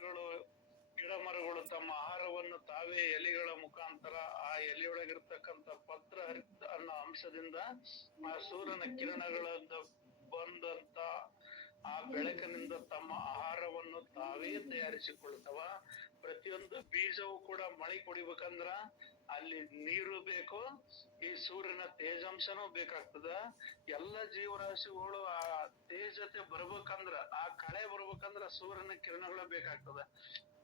ಪ್ರಾಣಿಗಳು ಗಿಡ ಮರಗಳು ತಮ್ಮ ಆಹಾರವನ್ನು ತಾವೇ ಎಲೆಗಳ ಮುಖಾಂತರ ಆ ಎಲೆಯೊಳಗಿರ್ತಕ್ಕಂಥ ಪತ್ರ ಅನ್ನೋ ಅಂಶದಿಂದ ಆ ಸೂರ್ಯನ ಕಿರಣಗಳಿಂದ ಬಂದಂತ ಆ ಬೆಳಕಿನಿಂದ ತಮ್ಮ ಆಹಾರವನ್ನು ತಾವೇ ತಯಾರಿಸಿಕೊಳ್ತವ ಪ್ರತಿಯೊಂದು ಬೀಜವು ಕೂಡ ಮಳೆ ಕುಡಿಬೇಕಂದ್ರ ಅಲ್ಲಿ ನೀರು ಬೇಕು, ಈ ಸೂರ್ಯನ ತೇಜಾಂಶನೂ ಬೇಕಾಗ್ತದ. ಎಲ್ಲ ಜೀವರಾಶಿಗಳು ಆ ತೇಜತೆ ಬರ್ಬೇಕಂದ್ರ, ಆ ಕಳೆ ಬರ್ಬೇಕಂದ್ರ ಸೂರ್ಯನ ಕಿರಣಗಳು ಬೇಕಾಗ್ತದ.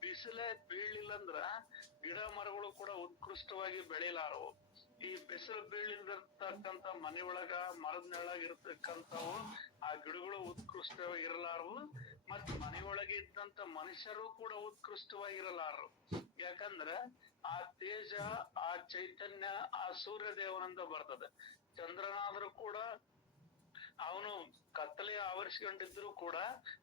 ಬಿಸಿಲೇ ಬೀಳಿಲ್ಲ ಅಂದ್ರ ಗಿಡ ಮರಗಳು ಕೂಡ ಉತ್ಕೃಷ್ಟವಾಗಿ ಬೆಳಿಲಾರವು. ಈ ಬಿಸಿಲು ಮನೆ ಒಳಗ ಮರದ ನೆಳಗ ಇರ್ತಕ್ಕಂಥವು ಆ ಗಿಡಗಳು ಉತ್ಕೃಷ್ಟವಾಗಿ ಇರಲಾರವು ಮತ್ ಮನೆಯೊಳಗೆ ಇದ್ದಂತ ಮನುಷ್ಯರು ಕೂಡ ಉತ್ಕೃಷ್ಟವಾಗಿ ಇರಲಾರರು ಯಾಕಂದ್ರ ಆ ತೇಜ, ಆ ಚೈತನ್ಯ, ಆ ಸೂರ್ಯ ದೇವನಿಂದ ಬರ್ತದೆ. ಚಂದ್ರನಾದ್ರೂ ಕೂಡ ಅವನು ಕತ್ತಲೆ ಆವರಿಸಿಕೊಂಡಿದ್ರು ಕೂಡ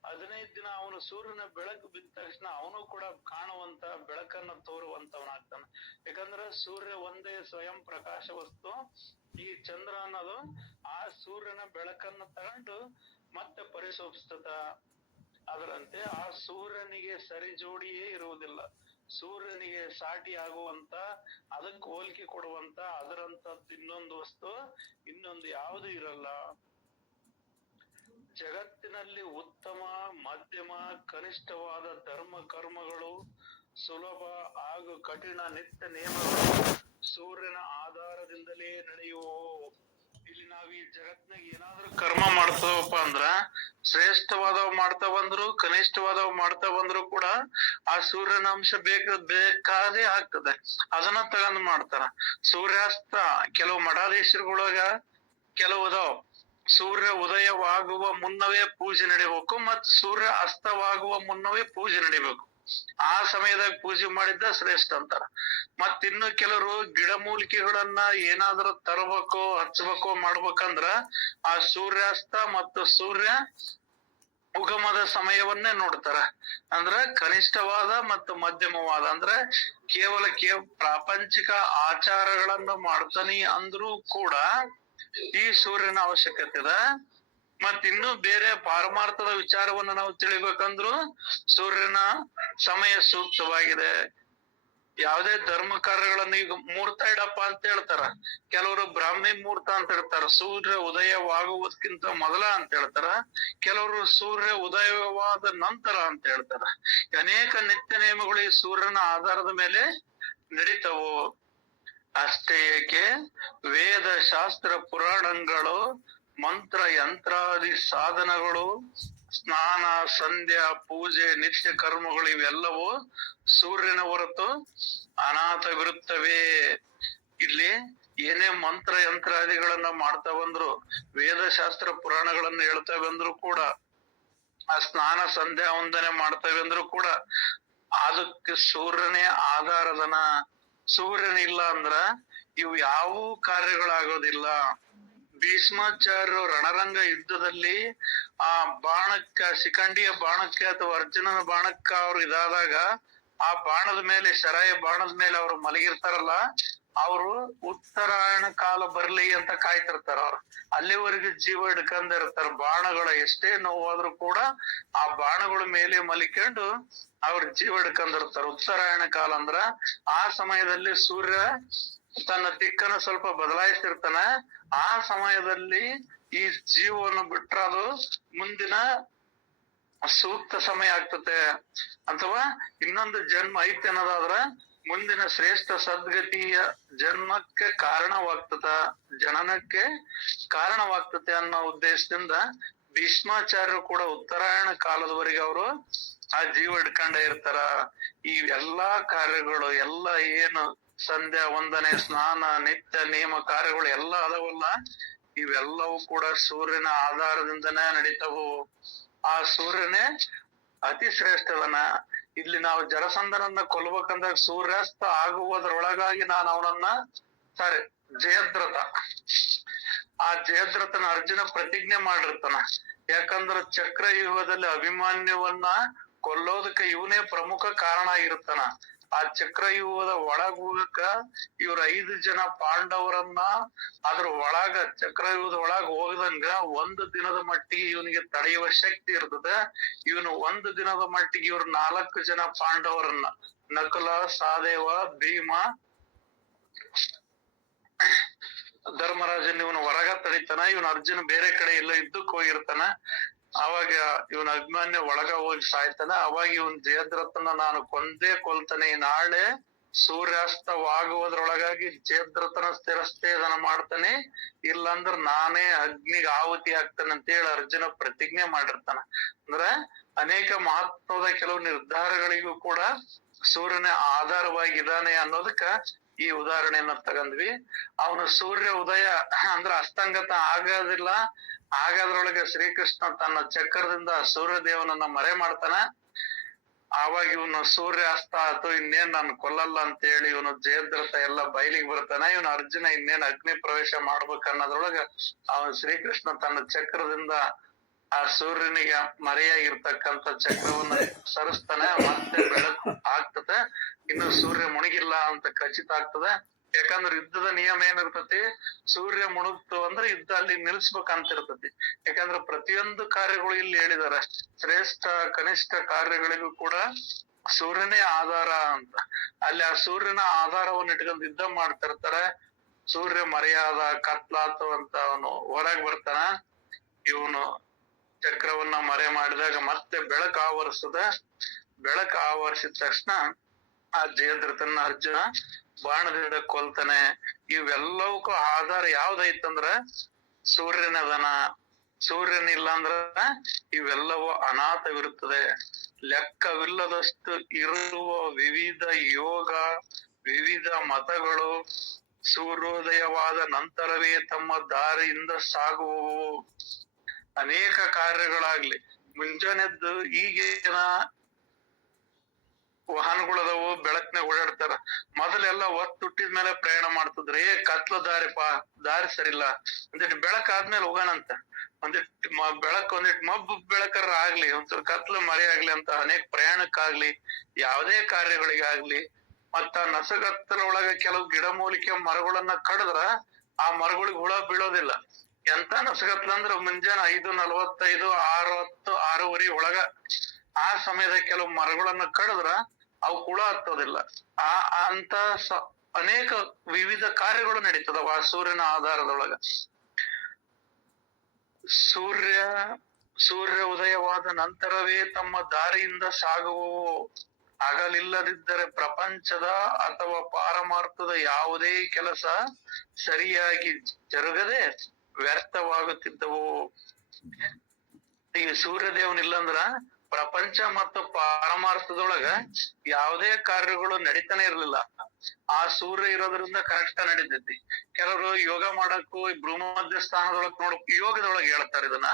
ಹದಿನೈದು ದಿನ ಅವನು ಸೂರ್ಯನ ಬೆಳಕು ಬಿದ್ದ ತಕ್ಷಣ ಅವನು ಕೂಡ ಕಾಣುವಂತ, ಬೆಳಕನ್ನ ತೋರುವಂತವನಾಗ್ತಾನೆ. ಯಾಕಂದ್ರೆ ಸೂರ್ಯ ಒಂದೇ ಸ್ವಯಂ ಪ್ರಕಾಶ ವಸ್ತು, ಈ ಚಂದ್ರ ಅನ್ನೋದು ಆ ಸೂರ್ಯನ ಬೆಳಕನ್ನ ತಗೊಂಡು ಮತ್ತೆ ಪರಿಶೋಭಿಸ್ತದ. ಅದರಂತೆ ಆ ಸೂರ್ಯನಿಗೆ ಸರಿ ಜೋಡಿಯೇ ಇರುವುದಿಲ್ಲ. ಸೂರ್ಯನಿಗೆ ಸಾಟಿ ಆಗುವಂತ, ಅದಕ್ಕೆ ಹೋಲಿಕೆ ಕೊಡುವಂತ ಅದರಂತದ್ದು ಇನ್ನೊಂದು ವಸ್ತು, ಇನ್ನೊಂದು ಯಾವುದು ಇರಲ್ಲ. ಜಗತ್ತಿನಲ್ಲಿ ಉತ್ತಮ, ಮಧ್ಯಮ, ಕನಿಷ್ಠವಾದ ಧರ್ಮ ಕರ್ಮಗಳು ಸುಲಭ ಹಾಗೂ ಕಠಿಣ ನಿತ್ಯ ನಿಯಮಗಳು ಸೂರ್ಯನ ಆಧಾರದಿಂದಲೇ ನಡೆಯುವವು. ಇಲ್ಲಿ ನಾವ್ ಈ ಜಗತ್ನಾಗ ಏನಾದ್ರೂ ಕರ್ಮ ಮಾಡ್ತವಪ್ಪ ಅಂದ್ರ, ಶ್ರೇಷ್ಠವಾದವ್ ಮಾಡ್ತಾ ಬಂದ್ರು ಕನಿಷ್ಠವಾದ ಮಾಡ್ತಾ ಬಂದ್ರು ಕೂಡ ಆ ಸೂರ್ಯನ ಅಂಶ ಬೇಕ, ಬೇಕಾದೇ ಆಗ್ತದೆ. ಅದನ್ನ ತಗೊಂಡ್ ಮಾಡ್ತಾರ. ಸೂರ್ಯಾಸ್ತ, ಕೆಲವು ಮಠಾಧೀಶರುಗಳಾಗ ಕೆಲವು ಅದಾವ. ಸೂರ್ಯ ಉದಯವಾಗುವ ಮುನ್ನವೇ ಪೂಜೆ ನಡಿಬೇಕು ಮತ್ ಸೂರ್ಯ ಅಸ್ತವಾಗುವ ಮುನ್ನವೇ ಪೂಜೆ ನಡಿಬೇಕು. ಆ ಸಮಯದಾಗ ಪೂಜೆ ಮಾಡಿದ್ದ ಶ್ರೇಷ್ಠ ಅಂತಾರ. ಮತ್ತಿನ್ನು ಕೆಲವರು ಗಿಡಮೂಲಿಕೆಗಳನ್ನ ಏನಾದ್ರೂ ತರಬೇಕು, ಹಚ್ಬೇಕು ಮಾಡ್ಬೇಕಂದ್ರ ಆ ಸೂರ್ಯಾಸ್ತ ಮತ್ತು ಸೂರ್ಯ ಉಗಮದ ಸಮಯವನ್ನೇ ನೋಡ್ತಾರ. ಅಂದ್ರ ಕನಿಷ್ಠವಾದ ಮತ್ತು ಮಧ್ಯಮವಾದ, ಅಂದ್ರೆ ಕೇವಲ ಕೇವ ಪ್ರಾಪಂಚಿಕ ಆಚಾರಗಳನ್ನು ಮಾಡ್ತಾನಿ ಅಂದ್ರೂ ಕೂಡ ಈ ಸೂರ್ಯನ ಅವಶ್ಯಕತೆ ಇದೆ ಮತ್ ಇನ್ನು ಬೇರೆ ಪಾರಮಾರ್ಥದ ವಿಚಾರವನ್ನು ನಾವು ತಿಳಿಬೇಕಂದ್ರು ಸೂರ್ಯನ ಸಮಯ ಸೂಕ್ತವಾಗಿದೆ. ಯಾವುದೇ ಧರ್ಮ ಕಾರ್ಯಗಳನ್ನು ಈಗ ಮುಹೂರ್ತ ಇಡಪ್ಪ ಅಂತ ಹೇಳ್ತಾರ. ಕೆಲವರು ಬ್ರಾಹ್ಮಿ ಮುಹೂರ್ತ ಅಂತ ಹೇಳ್ತಾರ, ಸೂರ್ಯ ಉದಯವಾಗುವುದಕ್ಕಿಂತ ಮೊದಲ ಅಂತ ಹೇಳ್ತಾರ. ಕೆಲವರು ಸೂರ್ಯ ಉದಯವಾದ ನಂತರ ಅಂತ ಹೇಳ್ತಾರ. ಅನೇಕ ನಿತ್ಯ ನಿಯಮಗಳು ಈ ಸೂರ್ಯನ ಆಧಾರದ ಮೇಲೆ ನಡೀತವು. ಅಷ್ಟೇ ಏಕೆ ವೇದ ಶಾಸ್ತ್ರ ಪುರಾಣಗಳು ಮಂತ್ರ ಯಂತ್ರಾದಿ ಸಾಧನಗಳು, ಸ್ನಾನ, ಸಂಧ್ಯಾ, ಪೂಜೆ, ನಿತ್ಯ ಕರ್ಮಗಳು ಇವೆಲ್ಲವೂ ಸೂರ್ಯನ ಹೊರತು ಅನಾಥವಿರುತ್ತವೆ ಇಲ್ಲಿ ಏನೇ ಮಂತ್ರ ಯಂತ್ರಾದಿಗಳನ್ನ ಮಾಡ್ತಾ ಬಂದ್ರು, ವೇದಶಾಸ್ತ್ರ ಪುರಾಣಗಳನ್ನ ಹೇಳ್ತಾ ಬಂದ್ರು ಕೂಡ, ಆ ಸ್ನಾನ, ಸಂಧ್ಯಾ, ವಂದನೆ ಮಾಡ್ತೇವೆ ಅಂದ್ರು ಕೂಡ, ಅದಕ್ಕೆ ಸೂರ್ಯನೇ ಆಧಾರದನ ಸೂರ್ಯನಿಲ್ಲ ಅಂದ್ರ ಇವು ಯಾವ ಕಾರ್ಯಗಳಾಗೋದಿಲ್ಲ. ಭೀಷ್ಮಾಚಾರ್ಯರು ರಣರಂಗ ಯುದ್ಧದಲ್ಲಿ ಆ ಬಾಣಕ್ಕ, ಶಿಖಂಡಿಯ ಬಾಣಕ್ಕೆ ಅಥವಾ ಅರ್ಜುನನ ಬಾಣಕ್ಕ ಅವ್ರು ಇದಾದಾಗ ಆ ಬಾಣದ ಮೇಲೆ, ಶರಾಯ ಬಾಣದ ಮೇಲೆ ಅವ್ರು ಮಲಗಿರ್ತಾರಲ್ಲ, ಅವರು ಉತ್ತರಾಯಣ ಕಾಲ ಬರ್ಲಿ ಅಂತ ಕಾಯ್ತಿರ್ತಾರ ಅವ್ರು. ಅಲ್ಲಿವರೆಗೂ ಜೀವ ಹಿಡ್ಕೊಂಡಿರ್ತಾರ ಬಾಣಗಳ ಎಷ್ಟೇ ನೋವಾದ್ರೂ ಕೂಡ ಆ ಬಾಣಗಳ ಮೇಲೆ ಮಲಿಕೊಂಡು ಅವ್ರ ಜೀವ ಹಿಡ್ಕೊಂಡಿರ್ತಾರ ಉತ್ತರಾಯಣ ಕಾಲ ಅಂದ್ರ ಆ ಸಮಯದಲ್ಲಿ ಸೂರ್ಯ ತನ್ನ ದಿಕ್ಕನ್ನು ಸ್ವಲ್ಪ ಬದಲಾಯಿಸಿರ್ತಾನ. ಆ ಸಮಯದಲ್ಲಿ ಈ ಜೀವವನ್ನು ಬಿಟ್ರ ಅದು ಮುಂದಿನ ಸೂಕ್ತ ಸಮಯ ಆಗ್ತತೆ. ಅಥವಾ ಇನ್ನೊಂದು ಜನ್ಮ ಐತೆ ಅನ್ನೋದಾದ್ರ ಮುಂದಿನ ಶ್ರೇಷ್ಠ ಸದ್ಗತಿಯ ಜನ್ಮಕ್ಕೆ ಕಾರಣವಾಗ್ತದ ಜನನಕ್ಕೆ ಕಾರಣವಾಗ್ತತೆ ಅನ್ನೋ ಉದ್ದೇಶದಿಂದ ಭೀಷ್ಮಾಚಾರ್ಯರು ಕೂಡ ಉತ್ತರಾಯಣ ಕಾಲದವರೆಗೆ ಅವರು ಆ ಜೀವ ಹಿಡ್ಕೊಂಡೇ ಇರ್ತಾರ. ಈ ಎಲ್ಲಾ ಕಾರ್ಯಗಳು, ಎಲ್ಲ ಏನು ಸಂಧ್ಯಾ ವಂದನೆ, ಸ್ನಾನ, ನಿತ್ಯ ನಿಯಮ ಕಾರ್ಯಗಳು ಎಲ್ಲ ಅದಾವಲ್ಲ. ಇವೆಲ್ಲವೂ ಕೂಡ ಸೂರ್ಯನ ಆಧಾರದಿಂದನೇ ನಡೀತಾವು. ಆ ಸೂರ್ಯನೇ ಅತಿ ಶ್ರೇಷ್ಠವನ ಇಲ್ಲಿ ನಾವು ಜರಸಂಧನನ್ನ ಕೊಲ್ಬೇಕಂದ್ರೆ ಸೂರ್ಯಾಸ್ತ ಆಗುವುದರೊಳಗಾಗಿ ನಾನು ಅವನನ್ನ ಸರಿ, ಜಯದ್ರಥ. ಆ ಜಯದ್ರಥನ ಅರ್ಜುನ ಪ್ರತಿಜ್ಞೆ ಮಾಡಿರ್ತಾನ. ಯಾಕಂದ್ರ ಚಕ್ರ ಯುಗದಲ್ಲಿ ಅಭಿಮಾನ್ಯವನ್ನ ಕೊಲ್ಲೋದಕ್ಕೆ ಇವನೇ ಪ್ರಮುಖ ಕಾರಣ ಆಗಿರ್ತಾನ. ಆ ಚಕ್ರವ್ಯೂಹದ ಒಳಗ್ ಹೋಗಕ ಇವ್ರ ಐದು ಜನ ಪಾಂಡವರನ್ನ ಅದ್ರ ಒಳಗ ಚಕ್ರವ್ಯೂಹದ ಒಳಗ ಹೋಗದಂಗ ಒಂದು ದಿನದ ಮಟ್ಟಿಗೆ ಇವನಿಗೆ ತಡೆಯುವ ಶಕ್ತಿ ಇರ್ತದ. ಇವನು ಒಂದು ದಿನದ ಮಟ್ಟಿಗೆ ಇವ್ರ ನಾಲ್ಕು ಜನ ಪಾಂಡವರನ್ನ ನಕುಲ ಸಹದೇವ ಭೀಮ, ಧರ್ಮರಾಜನ್ ಇವನು ಹೊರಗ ತಡಿತಾನ. ಇವನು ಅರ್ಜುನ್ ಬೇರೆ ಕಡೆ ಎಲ್ಲ ಇದ್ದಕ್ ಹೋಗಿರ್ತಾನ. ಅವಾಗ ಇವನ್ ಅಭಿಮಾನ್ಯ ಒಳಗ ಹೋಗಿ ಸಾಯ್ತಾನ. ಅವಾಗ ಇವನ್ ಜಯದ್ರಥನ ನಾನು ಕೊಂದೇ ಕೊಲ್ತಾನೆ. ನಾಳೆ ಸೂರ್ಯಾಸ್ತವಾಗುವುದ್ರೊಳಗಾಗಿ ಜಯದ್ರಥನ ಸ್ಥಿರಸ್ಥೇದನ ಮಾಡ್ತಾನೆ. ಇಲ್ಲಂದ್ರ ನಾನೇ ಅಗ್ನಿಗೆ ಆಹುತಿ ಆಗ್ತಾನೆ ಅಂತ ಹೇಳಿ ಅರ್ಜುನ ಪ್ರತಿಜ್ಞೆ ಮಾಡಿರ್ತಾನ. ಅಂದ್ರ ಅನೇಕ ಮಹತ್ವದ ಕೆಲವು ನಿರ್ಧಾರಗಳಿಗೂ ಕೂಡ ಸೂರ್ಯನ ಆಧಾರವಾಗಿದ್ದಾನೆ ಅನ್ನೋದಕ್ಕ ಈ ಉದಾಹರಣೆಯನ್ನ ತಗಂದ್ವಿ ಅವನು ಸೂರ್ಯ ಉದಯ ಅಂದ್ರ ಅಸ್ತಂಗತ ಆಗೋದಿಲ್ಲ. ಆಗದ್ರೊಳಗೆ ಶ್ರೀಕೃಷ್ಣ ತನ್ನ ಚಕ್ರದಿಂದ ಸೂರ್ಯ ದೇವನನ್ನ ಮರೆ ಮಾಡ್ತಾನ. ಆವಾಗ ಇವನು ಸೂರ್ಯ ಅಸ್ತ ಆತು ಇನ್ನೇನ್ ನಾನು ಕೊಲ್ಲಲ್ಲ ಅಂತ ಹೇಳಿ ಇವನು ಜಯದ್ರಥ ಎಲ್ಲ ಬಯಲಿಗೆ ಬರ್ತಾನ. ಇವನು ಅರ್ಜುನ ಇನ್ನೇನ್ ಅಗ್ನಿ ಪ್ರವೇಶ ಮಾಡ್ಬೇಕನ್ನೋದ್ರೊಳಗ ಅವನು ಶ್ರೀಕೃಷ್ಣ ತನ್ನ ಚಕ್ರದಿಂದ ಆ ಸೂರ್ಯನಿಗೆ ಮರೆಯಾಗಿರ್ತಕ್ಕಂಥ ಚಕ್ರವನ್ನ ಸರಿಸ್ತಾನೆ, ಮತ್ತೆ ಬೆಳಕು ಆಗ್ತದೆ, ಇನ್ನು ಸೂರ್ಯ ಮುಣಗಿಲ್ಲ ಅಂತ ಖಚಿತ ಆಗ್ತದೆ. ಯಾಕಂದ್ರೆ ಯುದ್ಧದ ನಿಯಮ ಏನಿರ್ತತಿ? ಸೂರ್ಯ ಮುಣುಗ್ತು ಅಂದ್ರೆ ಯುದ್ಧ ಅಲ್ಲಿ ನಿಲ್ಸ್ಬೇಕಂತ ಇರ್ತತಿ ಯಾಕಂದ್ರೆ ಪ್ರತಿಯೊಂದು ಕಾರ್ಯಗಳು ಇಲ್ಲಿ ಹೇಳಿದಾರೆ, ಶ್ರೇಷ್ಠ, ಕನಿಷ್ಠ ಕಾರ್ಯಗಳಿಗೂ ಕೂಡ ಸೂರ್ಯನೇ ಆಧಾರ ಅಂತ. ಅಲ್ಲಿ ಆ ಸೂರ್ಯನ ಆಧಾರವನ್ನು ಇಟ್ಕೊಂಡು ಯುದ್ಧ ಮಾಡ್ತಿರ್ತಾರೆ. ಸೂರ್ಯ ಮರೆಯಾದ ಕತ್ಲಾತು ಅಂತ ಅವನು ಹೊರಗ್ ಬರ್ತಾನ. ಇವನು ಚಕ್ರವನ್ನ ಮರೆ ಮಾಡಿದಾಗ ಮತ್ತೆ ಬೆಳಕು ಆವರಿಸದ. ಬೆಳಕು ಆವರಿಸಿದ ತಕ್ಷಣ ಆ ಜಯದ್ರಥನ್ನ ಅರ್ಜುನ ಬಾಣದಿಂದ ಕೊಲ್ತಾನೆ. ಇವೆಲ್ಲವಕ್ಕೂ ಆಧಾರ ಯಾವ್ದೈತಂದ್ರ ಸೂರ್ಯನದನ ಸೂರ್ಯನಿಲ್ಲ ಅಂದ್ರ ಇವೆಲ್ಲವೂ ಅನಾಥವಿರುತ್ತದೆ. ಲೆಕ್ಕವಿಲ್ಲದಷ್ಟು ಇರುವ ವಿವಿಧ ಯೋಗ, ವಿವಿಧ ಮತಗಳು ಸೂರ್ಯೋದಯವಾದ ನಂತರವೇ ತಮ್ಮ ದಾರಿಯಿಂದ ಸಾಗುವವು. ಅನೇಕ ಕಾರ್ಯಗಳಾಗ್ಲಿ. ಮುಂಜಾನೆದ್ದು ಈಗೇನ ವಾಹನಗಳದವು, ಬೆಳಕನೆ ಓಡಾಡ್ತಾರ. ಮೊದಲೆಲ್ಲ ಒತ್ತುಟ್ಟಿದ ಮೇಲೆ ಪ್ರಯಾಣ ಮಾಡ್ತಿದ್ರು. ಏ, ಕತ್ಲ ದಾರಿಪಾ, ದಾರಿ ಸರಿಲ್ಲ. ಒಂದಿಟ್ಟು ಬೆಳಕ ಆದ್ಮೇಲೆ ಹೋಗೋಣಂತ. ಒಂದಿಟ್ಟು ಬೆಳಕ್ ಒಂದಿಟ್ಟು ಮಬ್ಬು ಬೆಳಕರ ಆಗ್ಲಿ ಒಂದ್ಸಲ ಕತ್ಲು ಮರೆ ಆಗ್ಲಿ ಅಂತ ಅನೇಕ ಪ್ರಯಾಣಕ್ಕಾಗ್ಲಿ, ಯಾವುದೇ ಕಾರ್ಯಗಳಿಗಾಗ್ಲಿ, ಮತ್ತ ನಸಗತ್ತಲೊಳಗ ಕೆಲವು ಗಿಡಮೂಲಿಕೆ ಮರಗಳನ್ನ ಕಡದ್ರ ಆ ಮರಗಳಿಗೆ ಹುಳ ಬೀಳೋದಿಲ್ಲ. ಎಂತ ಅಂದ್ರ ಮುಂಜಾನೆ ಐದು ನಲವತ್ತೈದು ಆರು ಹತ್ತು ಆರೂವರೆ ಒಳಗ ಆ ಸಮಯದ ಕೆಲವು ಮರಗಳನ್ನ ಕಡಿದ್ರ ಅವು ಹುಳ ಹತ್ತೋದಿಲ್ಲ. ಆ, ಅಂತ ಅನೇಕ ವಿವಿಧ ಕಾರ್ಯಗಳು ನಡೀತದವ ಆ ಸೂರ್ಯನ ಆಧಾರದೊಳಗ ಸೂರ್ಯ ಸೂರ್ಯ ಉದಯವಾದ ನಂತರವೇ ತಮ್ಮ ದಾರಿಯಿಂದ ಸಾಗುವು ಆಗಲಿಲ್ಲದಿದ್ದರೆ ಪ್ರಪಂಚದ ಅಥವಾ ಪಾರಮಾರ್ಥದ ಯಾವುದೇ ಕೆಲಸ ಸರಿಯಾಗಿ ಜರುಗದೆ ವ್ಯರ್ಥವಾಗುತ್ತಿದ್ದವು. ಈ ಸೂರ್ಯ ದೇವನಿಲ್ಲ ಅಂದ್ರ ಪ್ರಪಂಚ ಮತ್ತು ಪಾರಮಾರ್ಥದೊಳಗ ಯಾವುದೇ ಕಾರ್ಯಗಳು ನಡೀತಾನೆ ಇರ್ಲಿಲ್ಲ. ಆ ಸೂರ್ಯ ಇರೋದ್ರಿಂದ ಕರೆಕ್ಟ್ ನಡೀತೈತಿ. ಕೆಲವರು ಯೋಗ ಮಾಡಕ್ಕೂ ಭ್ರೂಮಧ್ಯ ಸ್ಥಾನದೊಳಗ್ ನೋಡ ಯೋಗದೊಳಗೆ ಹೇಳ್ತಾರ ಇದನ್ನ.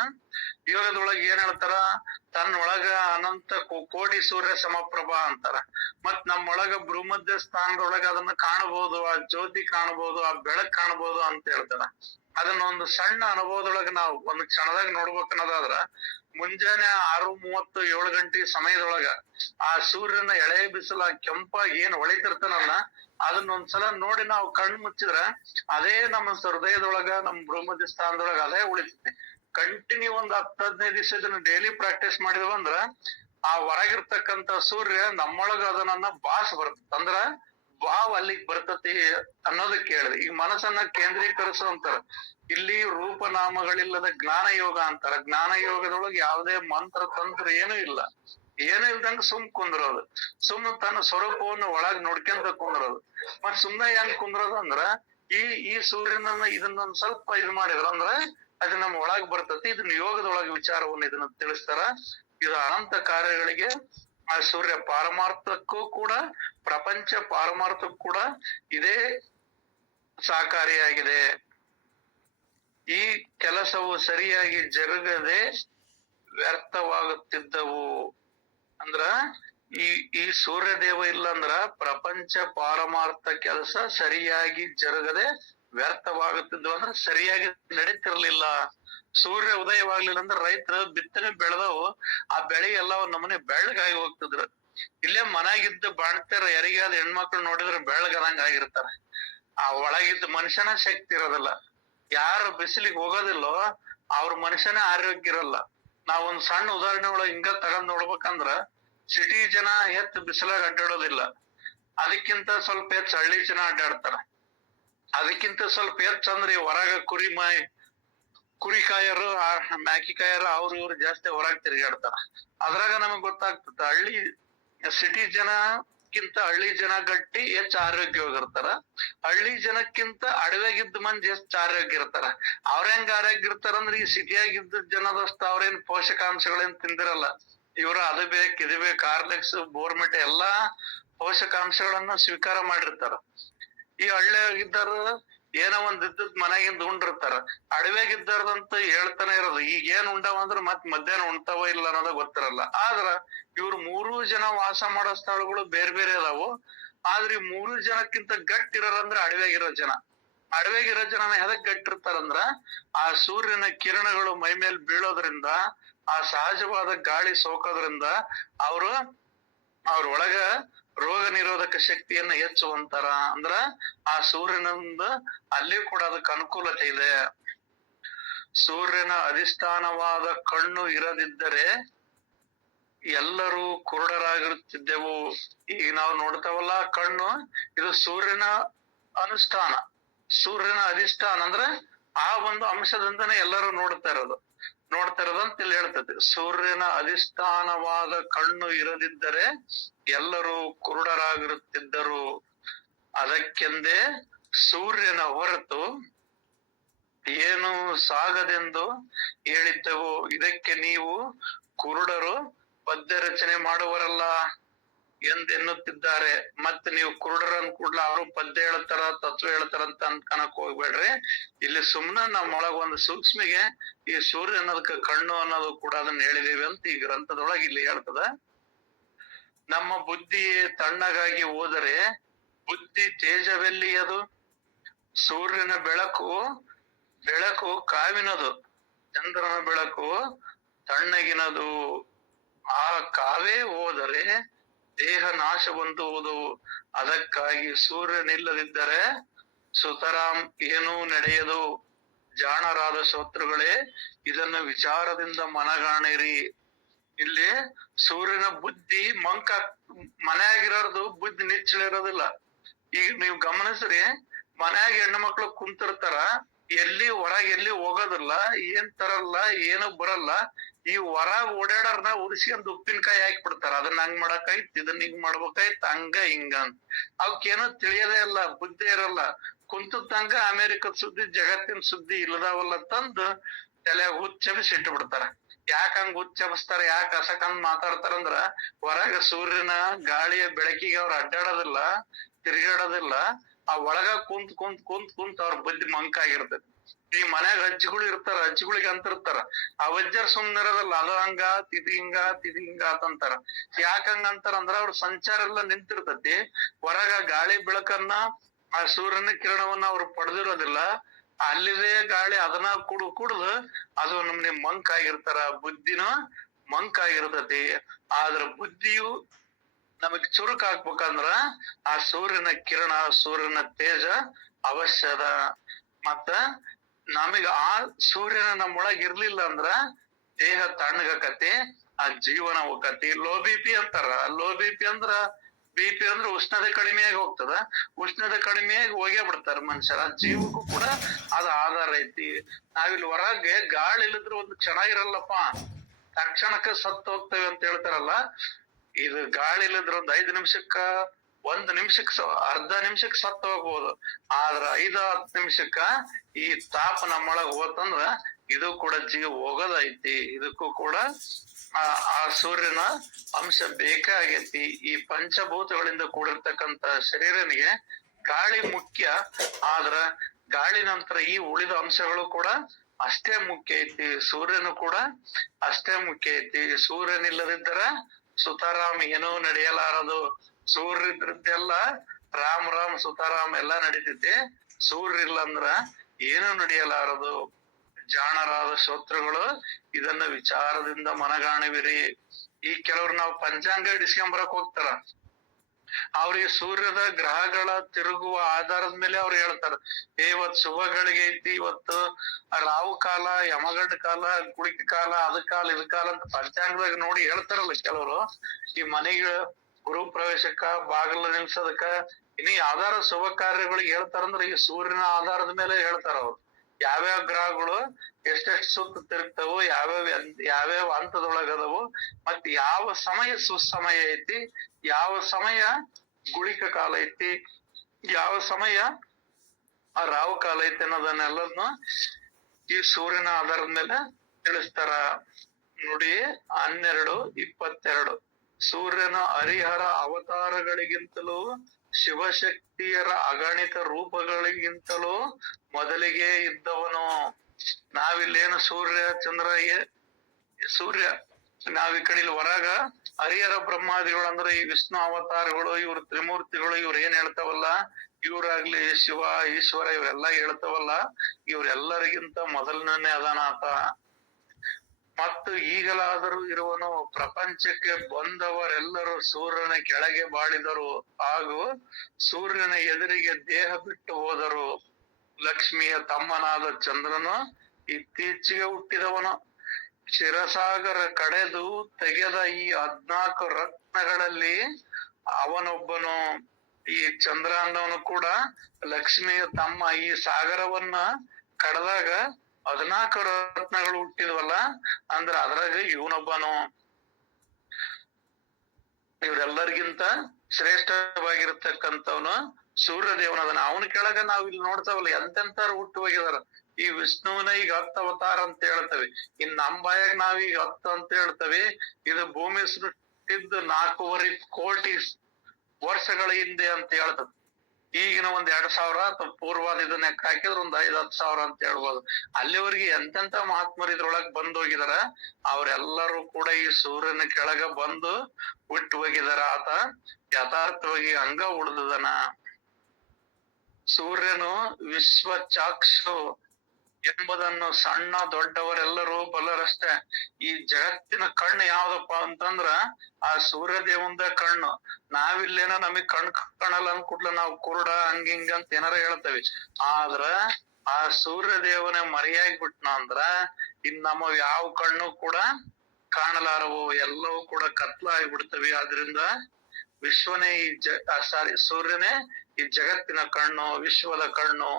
ಯೋಗದೊಳಗೆ ಏನ್ ಹೇಳ್ತಾರ? ತನ್ನೊಳಗ ಅನಂತ ಕೋಟಿ ಸೂರ್ಯ ಸಮಪ್ರಭಾ ಅಂತಾರ. ಮತ್ ನಮ್ಮೊಳಗ ಭ್ರೂಮಧ್ಯ ಸ್ಥಾನದೊಳಗ ಅದನ್ನ ಕಾಣಬಹುದು ಆ ಜ್ಯೋತಿ ಕಾಣಬಹುದು ಆ ಬೆಳಕ್ ಕಾಣಬಹುದು ಅಂತ ಹೇಳ್ತಾರ. ಅದನ್ನ ಒಂದು ಸಣ್ಣ ಅನುಭವದೊಳಗ ನಾವು ಒಂದು ಕ್ಷಣದಾಗ ನೋಡ್ಬೇಕು ಅನ್ನೋದಾದ್ರ, ಮುಂಜಾನೆ ಆರು ಮೂವತ್ತು ಏಳು ಗಂಟೆ ಸಮಯದೊಳಗ ಆ ಸೂರ್ಯನ ಎಳೆ ಬಿಸಿಲ, ಕೆಂಪಾಗಿ ಏನ್ ಹೊಳಿತಿರ್ತಾನಲ್ಲ ಅದನ್ನ ಒಂದ್ಸಲ ನೋಡಿ ನಾವು ಕಣ್ ಮುಚ್ಚಿದ್ರ ಅದೇ ನಮ್ಮ ಹೃದಯದೊಳಗ, ನಮ್ಮ ಬ್ರಹ್ಮದ ಸ್ಥಾನದೊಳಗ ಅದೇ ಉಳಿತೈತಿ ಕಂಟಿನ್ಯೂ ಒಂದ್ ಹತ್ತು ಹದಿನೈದು ದಿವಸ ಇದನ್ನ ಡೈಲಿ ಪ್ರಾಕ್ಟೀಸ್ ಮಾಡಿದ್ವಿ ಅಂದ್ರ ಆ ಹೊರಗಿರ್ತಕ್ಕಂತ ಸೂರ್ಯ ನಮ್ಮೊಳಗ ಅದನ್ನ ಬಾಸ್ ಬರ್ತದೆ. ಅಂದ್ರ ಭಾವ ಅಲ್ಲಿಗೆ ಬರ್ತತಿ ಅನ್ನೋದಕ್ಕೆ ಕೇಳಿದೆ. ಈ ಮನಸ್ಸನ್ನ ಕೇಂದ್ರೀಕರಿಸುವಂತಾರ ಇಲ್ಲಿ ರೂಪನಾಮಗಳಿಲ್ಲದ ಜ್ಞಾನ ಯೋಗ ಅಂತಾರ. ಜ್ಞಾನ ಯೋಗದೊಳಗೆ ಯಾವುದೇ ಮಂತ್ರ, ತಂತ್ರ ಏನೂ ಇಲ್ಲ. ಏನು ಇಲ್ದಂಗ ಸುಮ್ ಕುಂದ್ರೋದು. ಸುಮ್ ತನ್ನ ಸ್ವರೂಪವನ್ನು ಒಳಗ್ ನೋಡ್ಕೊಂತ ಕುಂದ್ರೋದು. ಮತ್ ಸುಮ್ನೆ ಹೆಂಗ್ ಕುಂದ್ರೋದು ಅಂದ್ರ, ಈ ಈ ಸೂರ್ಯನನ್ನ ಇದನ್ನ ಸ್ವಲ್ಪ ಇದ್ ಮಾಡಿದ್ರ ಅಂದ್ರ ಅದು ನಮ್ಮ ಒಳಗ್ ಬರ್ತತಿ. ಇದನ್ನ ಯೋಗದೊಳಗ ವಿಚಾರವನ್ನು ಇದನ್ನ ತಿಳಿಸ್ತಾರ. ಇದು ಅನಂತ ಕಾರ್ಯಗಳಿಗೆ ಆ ಸೂರ್ಯ ಪಾರಮಾರ್ಥಕ್ಕೂ ಕೂಡ, ಪ್ರಪಂಚ ಪಾರಮಾರ್ಥಕ್ಕೂ ಕೂಡ ಇದೇ ಸಹಕಾರಿಯಾಗಿದೆ. ಈ ಕೆಲಸವು ಸರಿಯಾಗಿ ಜರುಗದೆ ವ್ಯರ್ಥವಾಗುತ್ತಿದ್ದವು. ಅಂದ್ರ, ಈ ಈ ಸೂರ್ಯ ದೇವ ಇಲ್ಲ ಅಂದ್ರ ಪ್ರಪಂಚ ಪಾರಮಾರ್ಥ ಕೆಲಸ ಸರಿಯಾಗಿ ಜರುಗದೆ ವ್ಯರ್ಥವಾಗುತ್ತಿದ್ದವು. ಅಂದ್ರ, ಸರಿಯಾಗಿ ನಡೀತಿರ್ಲಿಲ್ಲ. ಸೂರ್ಯ ಉದಯವಾಗ್ಲಿಲ್ಲ ಅಂದ್ರೆ ರೈತರು ಬಿತ್ತನೆ ಬೆಳೆದವು, ಆ ಬೆಳೆ ಎಲ್ಲ ನಮನೆ ಬೆಳ್ಳಗಾಗಿ ಹೋಗ್ತಿದ್ರು. ಇಲ್ಲೇ ಮನಾಗಿದ್ದ ಬಾಣ್ತಾರ ಯಾರಿಗಾದ ಹೆಣ್ಮಕ್ಳು ನೋಡಿದ್ರೆ ಬೆಳ್ಳಗದಂಗ ಆಗಿರ್ತಾರೆ. ಆ ಒಳಗಿದ್ದ ಮನುಷ್ಯನ ಶಕ್ತಿ ಇರೋದಿಲ್ಲ. ಯಾರು ಬಿಸಿಲಿಗೆ ಹೋಗೋದಿಲ್ಲೋ ಅವ್ರ ಮನುಷ್ಯನೇ ಆರೋಗ್ಯ ಇರಲ್ಲ. ನಾವೊಂದ್ ಸಣ್ಣ ಉದಾಹರಣೆ ಒಳಗೆ ಹಿಂಗ ತಗೊಂಡ್ ನೋಡ್ಬೇಕಂದ್ರ ಸಿಟಿ ಜನ ಹೆಚ್ಚು ಬಿಸಿಲಾಗ ಅಡ್ಡಾಡೋದಿಲ್ಲ. ಅದಕ್ಕಿಂತ ಸ್ವಲ್ಪ ಹೆಚ್ಚು ಹಳ್ಳಿ ಜನ ಅಡ್ಡಾಡ್ತಾರ. ಅದಕ್ಕಿಂತ ಸ್ವಲ್ಪ ಹೆಚ್ಚು ಅಂದ್ರೆ ಹೊರಗ ಕುರಿ ಮಾಯ್ ಕುರಿ ಕಾಯರು ಮ್ಯಾಕಿ ಕಾಯರು ಅವ್ರು ಇವ್ರು ಜಾಸ್ತಿ ಹೊರಗ್ ತಿರುಗಾಡ್ತಾರ. ಅದ್ರಾಗ ನಮಗ್ ಗೊತ್ತಾಗ್ತದ, ಹಳ್ಳಿ ಸಿಟಿ ಜನಕ್ಕಿಂತ ಹಳ್ಳಿ ಜನ ಗಟ್ಟಿ ಹೆಚ್ಚು ಆರೋಗ್ಯವಾಗಿರ್ತಾರ ಹಳ್ಳಿ ಜನಕ್ಕಿಂತ ಅಡವೆಗಿದ್ದ ಮಂದಿ ಹೆಚ್ಚು ಆರೋಗ್ಯ ಇರ್ತಾರ. ಅವ್ರ ಹೆಂಗ ಆರೋಗ್ಯ ಇರ್ತಾರ ಅಂದ್ರೆ ಈ ಸಿಟಿಯಾಗಿದ್ದ ಜನದಷ್ಟು ಅವ್ರೇನ್ ಪೋಷಕಾಂಶಗಳೇನ್ ತಿಂದಿರಲ್ಲ, ಇವ್ರ ಅದು ಬೇಕು, ಇದು ಬೇಕು ಕಾರ್ಲೆಕ್ಸ್ ಬೋರ್ಮೆಟ್ ಎಲ್ಲಾ ಪೋಷಕಾಂಶಗಳನ್ನ ಸ್ವೀಕಾರ ಮಾಡಿರ್ತಾರ. ಈ ಹಳ್ಳಿಯಾಗಿದ್ದಾರ ಏನೋ ಒಂದ್ ಇದ್ದದ್ ಮನೆಗಿಂದ ಉಂಡಿರ್ತಾರ. ಅಡವೆಗಿದ್ದಾರದಂತ ಹೇಳ್ತಾನೆ ಇರೋದು, ಈಗ ಏನ್ ಉಂಡವ ಅಂದ್ರ ಮತ್ ಮಧ್ಯಾಹ್ನ ಉಣ್ತಾವ ಇಲ್ಲ ಅನ್ನೋದ ಗೊತ್ತಿರಲ್ಲ. ಆದ್ರ ಇವ್ರು ಮೂರು ಜನ ವಾಸ ಮಾಡೋ ಸ್ಥಳಗಳು ಬೇರೆ ಬೇರೆ ಅದಾವು. ಆದ್ರೆ ಈ ಮೂರು ಜನಕ್ಕಿಂತ ಗಟ್ಟಿರೋರಂದ್ರ ಅಡವೆಗಿರೋ ಜನ. ಅಡವೆಗಿರೋ ಜನ ಎದಕ್ ಗಟ್ಟಿರ್ತಾರಂದ್ರ ಆ ಸೂರ್ಯನ ಕಿರಣಗಳು ಮೈ ಮೇಲೆ ಬೀಳೋದ್ರಿಂದ, ಆ ಸಹಜವಾದ ಗಾಳಿ ಸೋಕೋದ್ರಿಂದ ಅವರು, ಅವ್ರ ಒಳಗ ರೋಗ ನಿರೋಧಕ ಶಕ್ತಿಯನ್ನ ಹೆಚ್ಚುವಂತಾರ ಅಂದ್ರ ಆ ಸೂರ್ಯನಿಂದ ಅಲ್ಲಿ ಕೂಡ ಅದಕ್ಕೆ ಅನುಕೂಲತೆ ಇದೆ. ಸೂರ್ಯನ ಅಧಿಷ್ಠಾನವಾದ ಕಣ್ಣು ಇರದಿದ್ದರೆ ಎಲ್ಲರೂ ಕುರುಡರಾಗಿರುತ್ತಿದ್ದೆವು. ಈಗ ನಾವು ನೋಡ್ತಾವಲ್ಲ ಕಣ್ಣು, ಇದು ಸೂರ್ಯನ ಅನುಷ್ಠಾನ. ಸೂರ್ಯನ ಅಧಿಷ್ಠಾನ ಅಂದ್ರೆ ಆ ಒಂದು ಅಂಶದಿಂದನೇ ಎಲ್ಲರೂ ನೋಡ್ತಾ ಇರೋದು. ನೋಡ್ತಾ ಇರೋದಂತ ಇಲ್ಲಿ ಹೇಳ್ತದೆ. ಸೂರ್ಯನ ಅಧಿಷ್ಠಾನವಾದ ಕಣ್ಣು ಇರದಿದ್ದರೆ ಎಲ್ಲರೂ ಕುರುಡರಾಗಿರುತ್ತಿದ್ದರು. ಅದಕ್ಕೆಂದೇ ಸೂರ್ಯನ ಹೊರತು ಏನು ಸಾಗದೆಂದು ಹೇಳಿದ್ದೆವು. ಇದಕ್ಕೆ ನೀವು ಕುರುಡರು ಪದ್ಯ ರಚನೆ ಮಾಡುವರಲ್ಲ. ಎಂದೆನ್ನುತ್ತಿದ್ದಾರೆ. ಮತ್ ನೀವು ಕುರುಡರನ್ ಕೂಡ್ಲ ಅವರು ಪದ್ಯ ಹೇಳ್ತಾರ, ತತ್ವ ಹೇಳ್ತಾರ ಅಂತ ಅನ್ಕನಕ್ ಹೋಗ್ಬೇಡ್ರಿ. ಇಲ್ಲಿ ಸುಮ್ನ ನಮ್ಮ ಒಳಗ ಒಂದು ಸೂಕ್ಷ್ಮಿಗೆ ಈ ಸೂರ್ಯ ಅನ್ನೋದಕ್ಕೆ ಕಣ್ಣು ಅನ್ನೋದು ಕೂಡ ಅದನ್ನ ಹೇಳಿದೀವಿ ಅಂತ ಈ ಗ್ರಂಥದೊಳಗೆ ಇಲ್ಲಿ ಹೇಳ್ತದ. ನಮ್ಮ ಬುದ್ಧಿ ತಣ್ಣಗಾಗಿ ಹೋದರೆ ಬುದ್ಧಿ ತೇಜವೆಲ್ಲಿಯದು ಸೂರ್ಯನ ಬೆಳಕು ಬೆಳಕು ಕಾವಿನದು. ಚಂದ್ರನ ಬೆಳಕು ತಣ್ಣಗಿನದು. ಆ ಕಾವೇ ಹೋದರೆ ದೇಹ ನಾಶ ಹೊಂದುವುದು ಅದಕ್ಕಾಗಿ ಸೂರ್ಯನಿಲ್ಲದಿದ್ದರೆ ಸುತರಾಮ್ ಏನೂ ನಡೆಯದು. ಜಾಣರಾದ ಶತ್ರುಗಳೇ, ಇದನ್ನ ವಿಚಾರದಿಂದ ಮನಗಾಣಿರಿ. ಇಲ್ಲಿ ಸೂರ್ಯನ ಬುದ್ಧಿ ಮಂಕ, ಮನೆಯಾಗಿರೋದು ಬುದ್ಧಿ ನಿಚ್ಚಳಿರೋದಿಲ್ಲ. ಈಗ ನೀವು ಗಮನಿಸ್ರಿ, ಮನೆಯಾಗ ಹೆಣ್ಣು ಮಕ್ಳು ಕುಂತಿರ್ತಾರ ಎಲ್ಲಿ ಹೊರಗೆ ಎಲ್ಲಿ ಹೋಗೋದಿಲ್ಲ, ಏನ್ ತರಲ್ಲ, ಏನು ಬರಲ್ಲ, ಈ ಹೊರಗ್ ಓಡಾಡರ್ನ ಉರಿಸ್ಕೊಂಡ್ ಉಪ್ಪಿನಕಾಯಿ ಹಾಕಿ ಬಿಡ್ತಾರ. ಅದನ್ನ ಹಂಗ್ ಮಾಡಕಾಯ್ತ್ ಇದನ್ನ ಹಿಂಗ್ ಮಾಡ್ಬೇಕಾಯ್ತ್, ಹಂಗ ಹಿಂಗ ಅಂತ. ಅವಕ್ಕೇನು ತಿಳಿಯದೇ ಇಲ್ಲ, ಬುದ್ಧಿ ಇರಲ್ಲ. ಕುಂತಂಗ ಅಮೆರಿಕದ ಸುದ್ದಿ, ಜಗತ್ತಿನ ಸುದ್ದಿ ಇಲ್ಲದಾವಲ್ಲ ತಂದು ತಲೆಯಾಗ ಹುಚ್ಚಬಿಸಿ ಇಟ್ಟು ಬಿಡ್ತಾರ. ಯಾಕ ಹಂಗ ಹುಚ್ಚಬಿಸ್ತಾರ ಯಾಕ ಅಸಕಂದ್ ಮಾತಾಡ್ತಾರಂದ್ರ ಹೊರಗ ಸೂರ್ಯನ ಗಾಳಿಯ ಬೆಳಕಿಗೆ ಅವ್ರ ಅಡ್ಡಾಡೋದಿಲ್ಲ, ತಿರ್ಗಾಡೋದಿಲ್ಲ. ಆ ಒಳಗ ಕುಂತ್ ಕುಂತ್ ಕುಂತ್ ಕುಂತ್ ಅವ್ರ ಬುದ್ಧಿ ಮಂಕಾಗಿರ್ತೈತಿ ಈ ಮನ್ಯಾಗ ಅಜ್ಜಿಗಳು ಇರ್ತಾರ, ಅಜ್ಜಿಗಳಿಗೆ ಅಂತಿರ್ತಾರ ಆ ವಜ್ಜರ್ ಸುಮ್ನಿರೋದಲ್ಲ ಅದು ಹಂಗ, ತಿದಿ ಹಿಂಗ ತಿದಿ ಹಿಂಗ ಅಂತಂತಾರ ಯಾಕಂಗ ಅಂತಾರ ಅಂದ್ರ ಅವ್ರ ಸಂಚಾರ ಎಲ್ಲ ನಿಂತಿರ್ತತಿ. ಹೊರಗ ಗಾಳಿ ಬೆಳಕನ್ನ, ಆ ಸೂರ್ಯನ ಕಿರಣವನ್ನ ಅವ್ರು ಪಡೆದಿರೋದಿಲ್ಲ. ಅಲ್ಲಿದೆ ಗಾಳಿ, ಅದನ್ನ ಕುಡ್, ಕುಡ್ದು ಅದು ನಮ್ಗೆ ಮಂಕ್ ಆಗಿರ್ತಾರ. ಬುದ್ಧಿನ ಮಂಕ್ ಆಗಿರ್ತತಿ. ಆದ್ರ ಬುದ್ಧಿಯು ನಮಗ್ ಚುರುಕ್ ಹಾಕ್ಬೇಕಂದ್ರ ಆ ಸೂರ್ಯನ ಕಿರಣ, ಸೂರ್ಯನ ತೇಜ ಅವಶ್ಯದ ಮತ್ತ ನಮಗ ಆ ಸೂರ್ಯನ ನಮ್ಮೊಳಗ್ ಇರ್ಲಿಲ್ಲ ಅಂದ್ರ ದೇಹ ತಣ್ಣಗಕತಿ, ಆ ಜೀವನ ಹೋಗತಿ ಲೋ ಬಿ ಪಿ ಅಂತಾರ. ಲೋ ಬಿ ಪಿ ಅಂದ್ರ ಬಿ ಪಿ ಅಂದ್ರ ಉಷ್ಣತೆ ಕಡಿಮೆಯಾಗಿ ಹೋಗ್ತದ. ಉಷ್ಣತೆ ಕಡಿಮೆಯಾಗಿ ಹೋಗೇ ಬಿಡ್ತಾರ ಮನುಷ್ಯರ. ಜೀವಕ್ಕೂ ಕೂಡ ಅದ ಆಧಾರ ಐತಿ. ನಾವಿಲ್ಲಿ ಹೊರಗೆ ಗಾಳಿ ಇಲ್ಲದ್ರ ಒಂದು ಕ್ಷಣ ಇರಲ್ಲಪ್ಪ. ತಕ್ಷಣಕ್ಕ ಸತ್ತು ಹೋಗ್ತೇವೆ ಅಂತ ಹೇಳ್ತಾರಲ್ಲ ಇದು ಗಾಳಿ ಇಲ್ಲದ್ರ ಒಂದ್ ಐದ್ ನಿಮಿಷಕ್ಕ, ಒಂದ್ ನಿಮಿಷಕ್ ಅರ್ಧ ನಿಮಿಷಕ್ ಸತ್ತ ಹೋಗ್ಬೋದು. ಆದ್ರ ಐದು ಹತ್ತು ನಿಮಿಷಕ್ಕ ಈ ತಾಪ ನಮ್ಮೊಳಗ್ ಹೋತಂದ್ರ ಇದು ಕೂಡ ಜೀವ ಹೋಗೋದೈತಿ ಇದಕ್ಕೂ ಕೂಡ, ಆ ಸೂರ್ಯನ ಅಂಶ ಬೇಕೇ ಈ ಪಂಚಭೂತಗಳಿಂದ ಕೂಡಿರ್ತಕ್ಕಂತ ಶರೀರನಿಗೆ ಗಾಳಿ ಮುಖ್ಯ. ಆದ್ರ ಗಾಳಿ ನಂತರ ಈ ಉಳಿದ ಅಂಶಗಳು ಕೂಡ ಅಷ್ಟೇ ಮುಖ್ಯ ಐತಿ. ಸೂರ್ಯನು ಕೂಡ ಅಷ್ಟೇ ಮುಖ್ಯ ಐತಿ. ಸೂರ್ಯನಿಲ್ಲದಿದ್ದರ ಸುತಾರಾಮ್ ಏನೂ ನಡೆಯಲಾರದು. ಸೂರ್ಯ ಇದ್ರದ್ದೆಲ್ಲ ರಾಮ್ ರಾಮ್ ಸುತಾರಾಮ್ ಎಲ್ಲಾ ನಡೀತೈತಿ. ಸೂರ್ಯ ಇಲ್ಲ ಅಂದ್ರ ಏನೂ ನಡೆಯಲಾರದು. ಜಾಣರಾದ ಶ್ರೋತೃಗಳು ಇದನ್ನ ವಿಚಾರದಿಂದ ಮನಗಾಣುವಿರಿ. ಈ ಕೆಲವ್ರು ನಾವು ಪಂಚಾಂಗ ಇಡಿಸ್ಕೊಂಬರಕ್ ಹೋಗ್ತಾರ. ಅವ್ರಿಗೆ ಸೂರ್ಯದ ಗ್ರಹಗಳ ತಿರುಗುವ ಆಧಾರದ ಮೇಲೆ ಅವ್ರು ಹೇಳ್ತಾರ, ಏ, ಇವತ್ ಶುಭ ಗಳಿಗೆ ಐತಿ, ಇವತ್ತು ರಾವು ಕಾಲ, ಯಮಗಂಡ ಕಾಲ ಕುಳಿಕ ಕಾಲ, ಅದ ಕಾಲ, ಇದ ಕಾಲ ಅಂತ ಪಂಚಾಂಗದಾಗ ನೋಡಿ ಹೇಳ್ತಾರಲ್ಲ ಕೆಲವರು. ಈ ಮನೆಗೆ ಗುರು ಪ್ರವೇಶಕ್ಕ, ಬಾಗಿಲ ನಿಲ್ಸೋದಕ್ಕ, ಇನ್ನು ಆಧಾರ ಶುಭ ಕಾರ್ಯಗಳಿಗೆ ಹೇಳ್ತಾರಂದ್ರೆ ಈ ಸೂರ್ಯನ ಆಧಾರದ ಮೇಲೆ ಹೇಳ್ತಾರ ಅವ್ರು. ಯಾವ್ಯಾವ ಗ್ರಹಗಳು ಎಷ್ಟೆಷ್ಟು ಸುತ್ತ ತಿರುಗ್ತಾವು, ಯಾವ್ಯಾವ ಯಾವ್ಯಾವ ಹಂತದೊಳಗದವು ಮತ್ ಯಾವ ಸಮಯ ಸುಸಮಯ ಐತಿ, ಯಾವ ಸಮಯ ಗುಳಿಕ ಕಾಲ ಐತಿ, ಯಾವ ಸಮಯ ರಾವು ಕಾಲ ಐತಿ ಅನ್ನೋದನ್ನೆಲ್ಲದನ್ನು ಈ ಸೂರ್ಯನ ಆಧಾರದ ಮೇಲೆ ತಿಳಿಸ್ತಾರ. ನೋಡಿ, ಹನ್ನೆರಡು, ಇಪ್ಪತ್ತೆರಡು. ಸೂರ್ಯನ ಹರಿಹರ ಅವತಾರಗಳಿಗಿಂತಲೂ ಶಿವಶಕ್ತಿಯರ ಅಗಣಿತ ರೂಪಗಳಿಗಿಂತಲೂ ಮೊದಲಿಗೆ ಇದ್ದವನು. ನಾವಿಲ್ಲೇನು ಸೂರ್ಯ, ಚಂದ್ರ ಸೂರ್ಯ ನಾವ್ ಈ ಕಡೆ ಹೊರಗ ಹರಿಹರ ಬ್ರಹ್ಮಾದಿಗಳು ಅಂದ್ರೆ ಈ ವಿಷ್ಣು ಅವತಾರಗಳು, ಇವ್ರ ತ್ರಿಮೂರ್ತಿಗಳು, ಇವ್ರ ಏನ್ ಹೇಳ್ತಾವಲ್ಲ? ಇವ್ರಾಗ್ಲಿ ಶಿವ, ಈಶ್ವರ, ಇವ್ರೆಲ್ಲಾ ಹೇಳ್ತಾವಲ್ಲ? ಇವ್ರೆಲ್ಲರಿಗಿಂತ ಮೊದಲನೇ ಅದಾನ ಆತ. ಮತ್ತು ಈಗಲಾದರೂ ಇರುವನು ಪ್ರಪಂಚಕ್ಕೆ ಬಂದವರೆಲ್ಲರೂ ಸೂರ್ಯನ ಕೆಳಗೆ ಬಾಳಿದರು. ಹಾಗೂ ಸೂರ್ಯನ ಎದುರಿಗೆ ದೇಹ ಬಿಟ್ಟು ಹೋದರು. ಲಕ್ಷ್ಮಿಯ ತಮ್ಮನಾದ ಚಂದ್ರನು ಇತ್ತೀಚೆಗೆ ಹುಟ್ಟಿದವನು. ಶಿರಸಾಗರ ಕಡೆದು ತೆಗೆದ ಈ ಹದ್ನಾಲ್ಕು ರತ್ನಗಳಲ್ಲಿ ಅವನೊಬ್ಬನು ಈ ಚಂದ್ರ ಕೂಡ ಲಕ್ಷ್ಮಿಯ ತಮ್ಮ ಈ ಸಾಗರವನ್ನ ಕಡದಾಗ ಹದಿನಾಲ್ಕು ರತ್ನಗಳು ಹುಟ್ಟಿದ್ವಲ್ಲ, ಅಂದ್ರ ಅದ್ರಾಗ ಇವನೊಬ್ಬನು ಇವರೆಲ್ಲರಿಗಿಂತ ಶ್ರೇಷ್ಠವಾಗಿರ್ತಕ್ಕಂಥವನು ಸೂರ್ಯದೇವನ ಅದನ್ನ ಅವನ ಕೆಳಗ ನಾವ್ ಇಲ್ಲಿ ನೋಡ್ತಾವಲ್ಲ ಎಂತೆಂತಾರು ಹುಟ್ಟು ಹೋಗಿದಾರ. ಈ ವಿಷ್ಣುವಿನ ಈಗ ಹತ್ತು ಅವತಾರ ಅಂತ ಹೇಳ್ತವೆ. ಇನ್ ನಮ್ ಬಾಯಾಗ ನಾವೀಗ ಹತ್ತ ಅಂತ ಹೇಳ್ತವೆ. ಇದು ಭೂಮಿ ಸೃಷ್ಟಿದ್ದು ನಾಲ್ಕೂವರೆ ಕೋಟಿ ವರ್ಷಗಳ ಹಿಂದೆ ಅಂತ ಹೇಳ್ತದೆ. ಈಗಿನ ಒಂದ್ ಎರಡ್ ಸಾವಿರ ಅಥವಾ ಪೂರ್ವಾದ ಇದನ್ನ ಲೆಕ್ಕ ಹಾಕಿದ್ರೆ ಒಂದ್ ಐದ್ ಹತ್ತು ಸಾವಿರ ಅಂತ ಹೇಳ್ಬೋದು. ಅಲ್ಲಿವರೆಗೆ ಎಂತೆಂತ ಮಹಾತ್ಮರು ಇದ್ರೊಳಗ್ ಬಂದ್ ಹೋಗಿದಾರ ಅವ್ರೆಲ್ಲರೂ ಕೂಡ ಈ ಸೂರ್ಯನ ಕೆಳಗ ಬಂದು ಹುಟ್ಟು ಹೋಗಿದಾರ ಆತ ಯಥಾರ್ಥವಾಗಿ ಹಂಗ ಉಳಿದದನ. ಸೂರ್ಯನು ವಿಶ್ವ ಚಾಕ್ಷು ಎಂಬುದನ್ನು ಸಣ್ಣ ದೊಡ್ಡವರೆಲ್ಲರೂ ಬಲ್ಲರಷ್ಟೇ. ಈ ಜಗತ್ತಿನ ಕಣ್ಣು ಯಾವ್ದಪ್ಪ ಅಂತಂದ್ರ ಆ ಸೂರ್ಯ ದೇವಂದ ಕಣ್ಣು. ನಾವಿಲ್ಲೇನ ನಮಗ್ ಕಣ್ ಕಾಣಲ್ಲ ಅಂದ್ಕೂಡ್ಲ ನಾವು ಕುರುಡ, ಹಂಗಿಂಗ ಅಂತ ಏನಾರ ಹೇಳ್ತೇವಿ. ಆದ್ರ ಆ ಸೂರ್ಯ ದೇವನೇ ಮರೆಯಾಗಿ ಬಿಟ್ನ ಅಂದ್ರ ಇನ್ ನಮ್ಮ ಯಾವ ಕಣ್ಣು ಕೂಡ ಕಾಣಲಾರವು, ಎಲ್ಲವೂ ಕೂಡ ಕತ್ಲಾಗಿ ಬಿಡ್ತವೆ ಆದ್ರಿಂದ ವಿಶ್ವನೇ ಈ ಜ ಸಾರಿ ಸೂರ್ಯನೇ ಈ ಜಗತ್ತಿನ ಕಣ್ಣು, ವಿಶ್ವದ ಕಣ್ಣು.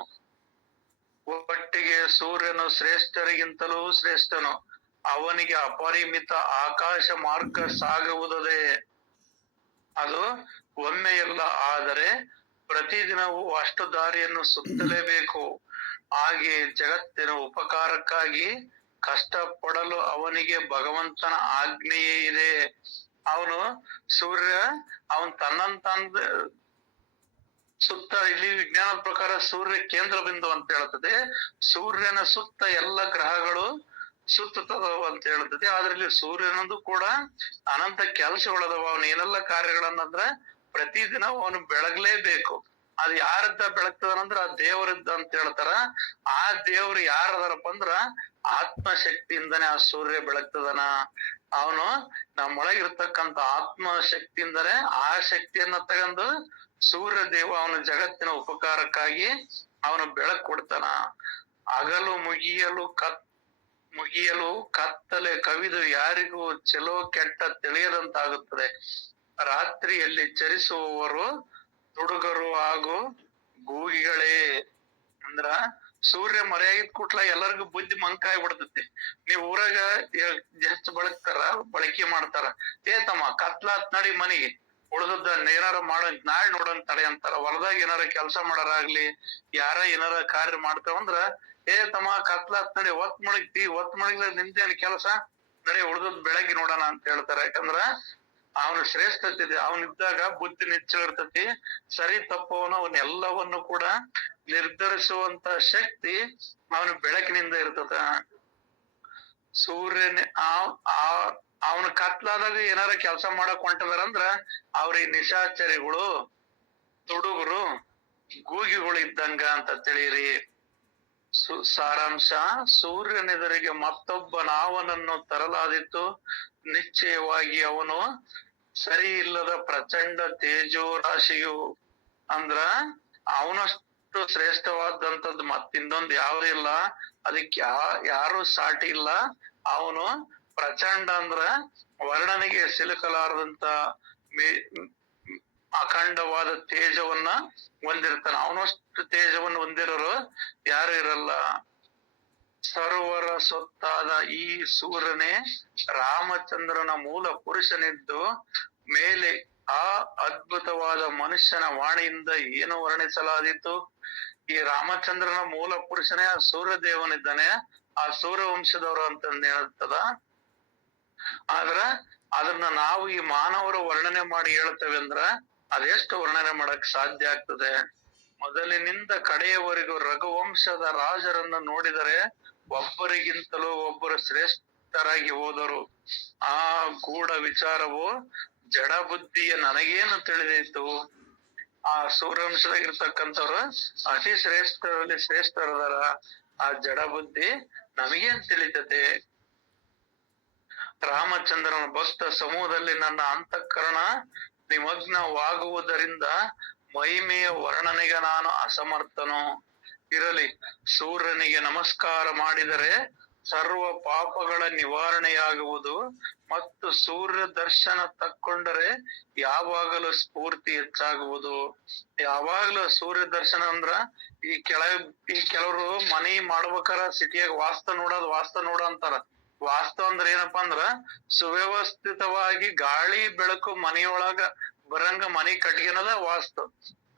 ಸೂರ್ಯನು ಶ್ರೇಷ್ಠರಿಗಿಂತಲೂ ಶ್ರೇಷ್ಠನು. ಅವನಿಗೆ ಅಪರಿಮಿತ ಆಕಾಶ ಮಾರ್ಗ ಸಾಗುವುದೇ. ಅದು ಒಮ್ಮೆಯಲ್ಲ, ಆದರೆ ಪ್ರತಿದಿನವೂ ಅಷ್ಟು ದಾರಿಯನ್ನು ಸುತ್ತಲೇಬೇಕು. ಹಾಗೆ ಜಗತ್ತಿನ ಉಪಕಾರಕ್ಕಾಗಿ ಕಷ್ಟಪಡಲು ಅವನಿಗೆ ಭಗವಂತನ ಆಜ್ಞೆಯೇ ಇದೆ. ಅವನು ಸೂರ್ಯ, ಅವನ್ ತನ್ನಂತಂದ ಸುತ್ತ ಇಲ್ಲಿ ವಿಜ್ಞಾನದ ಪ್ರಕಾರ ಸೂರ್ಯ ಕೇಂದ್ರ ಬಿಂದು ಅಂತ ಹೇಳ್ತದೆ ಸೂರ್ಯನ ಸುತ್ತ ಎಲ್ಲ ಗ್ರಹಗಳು ಸುತ್ತದವು ಅಂತ ಹೇಳ್ತದೆ ಆದ್ರೆ ಇಲ್ಲಿ ಸೂರ್ಯನಂದು ಕೂಡ ಅನಂತ ಕೆಲಸಗಳದವ. ಅವನ ಏನೆಲ್ಲ ಕಾರ್ಯಗಳನ್ನಂದ್ರ ಪ್ರತಿದಿನ ಅವನು ಬೆಳಗ್ಲೇಬೇಕು. ಅದು ಯಾರದ್ದ ಬೆಳಗ್ತದನಂದ್ರ ಆ ದೇವರಿದ್ದ ಅಂತ ಹೇಳ್ತಾರ. ಆ ದೇವ್ರು ಯಾರದಾರಪ್ಪ ಅಂದ್ರ ಆತ್ಮಶಕ್ತಿಯಿಂದನೇ ಆ ಸೂರ್ಯ ಬೆಳಗ್ತದನ. ಅವನು ನಮ್ಮೊಳಗಿರ್ತಕ್ಕಂತ ಆತ್ಮ ಶಕ್ತಿಯಿಂದನೇ ಆ ಶಕ್ತಿಯನ್ನ ತಗೊಂಡು ಸೂರ್ಯ ದೇವ ಅವನ ಜಗತ್ತಿನ ಉಪಕಾರಕ್ಕಾಗಿ ಅವನು ಬೆಳಕು ಕೊಡ್ತಾನ. ಹಗಲು ಮುಗಿಯಲು ಕತ್, ಮುಗಿಯಲು ಕತ್ತಲೆ ಕವಿದು ಯಾರಿಗೂ ಚಲೋ ಕೆಟ್ಟ ತಿಳಿಯದಂತಾಗುತ್ತದೆ. ರಾತ್ರಿಯಲ್ಲಿ ಚರಿಸುವವರು ದುಡುಗರು ಹಾಗೂ ಗೂಗಿಗಳೇ. ಅಂದ್ರ ಸೂರ್ಯ ಮರೆಯಾಗಿದ್ ಕೂಟ್ಲ ಎಲ್ಲರಿಗೂ ಬುದ್ಧಿ ಮಂಕಾಯಿ ಬಿಡ್ತತಿ. ನೀವ್ ಊರಾಗ ಹೆಚ್ಚು ಬಳಕ್ತಾರ? ಬಳಕೆ ಮಾಡ್ತಾರ. ಏ ತಮ್ಮ ಕತ್ಲಾತ್ ನಡಿ ಮನಿಗೆ. ಉಳ್ದದ್ದ ನೇರಾರ ಮಾಡೋ ನಾಳೆ ನೋಡೋನ್ ತಡೆ ಅಂತಾರ. ಹೊಲದಾಗ ಏನಾರ ಕೆಲಸ ಮಾಡಾರಾಗ್ಲಿ, ಯಾರ ಏನಾರ ಕಾರ್ಯ ಮಾಡ್ತಾವಂದ್ರ ಏ ತಮ್ಮ ಕತ್ಲಾತ್ ನಡಿ ಒತ್ ಮಡಗ್ತಿ ಒತ್ ಮಡಗ್ಲ ನಿಂದೇನ್ ಕೆಲಸ? ನಡಿ ಉಳಿದದ್ ಬೆಳಗ್ಗೆ ನೋಡೋಣ ಅಂತ ಹೇಳ್ತಾರ. ಯಾಕಂದ್ರ ಅವನು ಶ್ರೇಷ್ಠತೆ ಇದೆ ಅವನಿದ್ದಾಗ ಬುದ್ಧಿ ನಿಚ್ಚಳಿರ್ತತಿ ಸರಿ ತಪ್ಪವನು ಅವನ್ನೆಲ್ಲವನ್ನು ಕೂಡ ನಿರ್ಧರಿಸುವಂತ ಶಕ್ತಿ ಅವನ ಬೆಳಕಿನಿಂದ ಇರ್ತದ ಸೂರ್ಯನ ಆ ಅವನ ಕತ್ಲಾದಾಗ ಏನಾರ ಕೆಲಸ ಮಾಡಕ್ ಹೊಂಟದಾರಂದ್ರ ಅವ್ರಿಗೆ ನಿಶಾಚರಿಗಳು, ತುಡುಗರು, ಗೂಗಿಗಳು ಇದ್ದಂಗ ಅಂತ ತಿಳಿಯಿರಿ. ಸು- ಸಾರಾಂಶ, ಸೂರ್ಯನೆದುರಿಗೆ ಮತ್ತೊಬ್ಬ ನಾವನನ್ನು ತರಲಾದಿತ್ತು. ನಿಶ್ಚಯವಾಗಿ ಅವನು ಸರಿ ಇಲ್ಲದ ಪ್ರಚಂಡ ತೇಜೋ ರಾಶಿಯು ಅಂದ್ರ ಅವನಷ್ಟು ಶ್ರೇಷ್ಠವಾದಂತದ್ದು ಮತ್ತಿಂದೊಂದು ಯಾವ್ದು ಇಲ್ಲ. ಅದಕ್ಕೆ ಯಾರು ಸಾಟಿ ಇಲ್ಲ. ಅವನು ಪ್ರಚಂಡ ಅಂದ್ರ ವರ್ಣನೆಗೆ ಸಿಲುಕಲಾರದಂತ ಅಖಂಡವಾದ ತೇಜವನ್ನ ಹೊಂದಿರ್ತಾನ. ಅವನಷ್ಟು ತೇಜವನ್ನ ಹೊಂದಿರೋರು ಯಾರು ಇರಲ್ಲ. ಸರ್ವರ ಸೊತ್ತಾದ ಈ ಸೂರ್ಯನೇ ರಾಮಚಂದ್ರನ ಮೂಲ ಪುರುಷನಿದ್ದು ಮೇಲೆ ಆ ಅದ್ಭುತವಾದ ಮನುಷ್ಯನ ವಾಣಿಯಿಂದ ಏನು ವರ್ಣಿಸಲಾದೀತು? ಈ ರಾಮಚಂದ್ರನ ಮೂಲ ಪುರುಷನೇ ಆ ಸೂರ್ಯದೇವನಿದ್ದಾನೆ. ಆ ಸೂರ್ಯವಂಶದವರು ವಂಶದವರು ಅಂತ ಹೇಳ್ತದ ಅದನ್ನ ನಾವು ಈ ಮಾನವರು ವರ್ಣನೆ ಮಾಡಿ ಹೇಳ್ತೇವೆ ಅಂದ್ರ ಅದೆಷ್ಟು ವರ್ಣನೆ ಮಾಡಕ್ ಸಾಧ್ಯ ಆಗ್ತದೆ? ಮೊದಲಿನಿಂದ ಕಡೆಯವರೆಗೂ ರಘುವಂಶದ ರಾಜರನ್ನ ನೋಡಿದರೆ ಒಬ್ಬರಿಗಿಂತಲೂ ಒಬ್ಬರು ಶ್ರೇಷ್ಠರಾಗಿ ಹೋದರು. ಆ ಗೂಢ ವಿಚಾರವು ಜಡ ಬುದ್ಧಿಯ ನನಗೇನು ತಿಳಿದಿತ್ತು ಆ ಸೂರ್ಯವಂಶದಾಗಿರ್ತಕ್ಕಂಥವ್ರು ಅತಿ ಶ್ರೇಷ್ಠರಲ್ಲಿ ಶ್ರೇಷ್ಠರದಾರ. ಆ ಜಡ ಬುದ್ಧಿ ನಮಗೇನ್ ತಿಳಿತತೆ ರಾಮಚಂದ್ರನ ಬಸ್ತ ಸಮೂಹದಲ್ಲಿ ನನ್ನ ಅಂತಃಕರಣ ನಿಮಗ್ನವಾಗುವುದರಿಂದ ಮಹಿಮೆಯ ವರ್ಣನೆಗೆ ನಾನು ಅಸಮರ್ಥನು. ಇರಲಿ, ಸೂರ್ಯನಿಗೆ ನಮಸ್ಕಾರ ಮಾಡಿದರೆ ಸರ್ವ ಪಾಪಗಳ ನಿವಾರಣೆಯಾಗುವುದು ಮತ್ತು ಸೂರ್ಯ ದರ್ಶನ ತಕ್ಕೊಂಡರೆ ಯಾವಾಗಲೂ ಸ್ಫೂರ್ತಿ ಹೆಚ್ಚಾಗುವುದು. ಯಾವಾಗಲೂ ಸೂರ್ಯ ದರ್ಶನ ಅಂದ್ರ ಈ ಕೆಳ ಈ ಕೆಲವರು ಮನೆ ಮಾಡ್ಬೇಕಾರ ಸಿಟಿಯಾಗ ವಾಸ್ತ ನೋಡೋದ್, ವಾಸ್ತ ನೋಡ ಅಂತಾರ. ವಾಸ್ತು ಅಂದ್ರ ಏನಪ್ಪಾ ಅಂದ್ರ ಸುವ್ಯವಸ್ಥಿತವಾಗಿ ಗಾಳಿ, ಬೆಳಕು ಮನೆಯೊಳಗ ಬರಂಗ ಮನಿ ಕಟ್ಗೆನದ ವಾಸ್ತು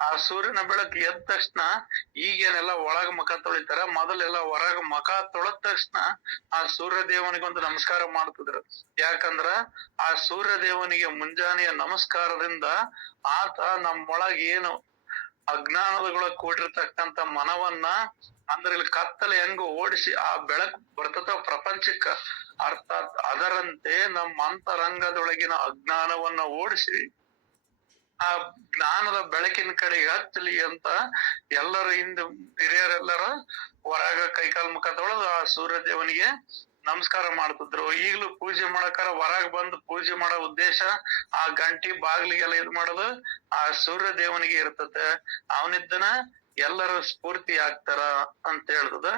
ಆ ಸೂರ್ಯನ ಬೆಳಕು ಎದ್ದ ತಕ್ಷಣ ಈಗೇನೆಲ್ಲ ಒಳಗ ಮುಖ ತೊಳಿತಾರ, ಮೊದಲೆಲ್ಲ ಹೊರಗ ಮುಖ ತೊಳದ ತಕ್ಷಣ ಆ ಸೂರ್ಯ ದೇವನಿಗೆ ಒಂದು ನಮಸ್ಕಾರ ಮಾಡ್ತಿದ್ರು. ಯಾಕಂದ್ರ ಆ ಸೂರ್ಯ ದೇವನಿಗೆ ಮುಂಜಾನೆಯ ನಮಸ್ಕಾರದಿಂದ ಆತ ನಮ್ಮೊಳಗ ಏನು ಅಜ್ಞಾನದೊಳಗ ಕೂಡಿರ್ತಕ್ಕಂತ ಮನವನ್ನ ಅಂದ್ರೆ ಇಲ್ಲಿ ಕತ್ತಲೆ ಹೆಂಗ ಓಡಿಸಿ ಆ ಬೆಳಕು ಬರ್ತದ ಪ್ರಪಂಚಕ್ಕ ಅರ್ಥಾತ್ ಅದರಂತೆ ನಮ್ಮ ಅಂತರಂಗದೊಳಗಿನ ಅಜ್ಞಾನವನ್ನ ಓಡಿಸಿ ಆ ಜ್ಞಾನದ ಬೆಳಕಿನ ಕಡೆಗೆ ಹತ್ತಲಿ ಅಂತ ಎಲ್ಲರ ಹಿಂದೆ ಹಿರಿಯರೆಲ್ಲರ ಹೊರಗ ಕೈಕಾಲ್ ಮುಖ ತೊಳೆದು ಆ ಸೂರ್ಯ ದೇವನಿಗೆ ನಮಸ್ಕಾರ ಮಾಡ್ತಿದ್ರು. ಈಗಲೂ ಪೂಜೆ ಮಾಡಕಾರ ಹೊರಗ್ ಬಂದು ಪೂಜೆ ಮಾಡೋ ಉದ್ದೇಶ ಆ ಗಂಟಿ ಬಾಗ್ಲಿಗೆಲ್ಲ ಇದ್ ಮಾಡೋದು ಆ ಸೂರ್ಯ ದೇವನಿಗೆ ಇರ್ತದೆ ಅವನಿದ್ದನ ಎಲ್ಲರೂ ಸ್ಫೂರ್ತಿ ಆಗ್ತಾರ ಅಂತ ಹೇಳ್ತದ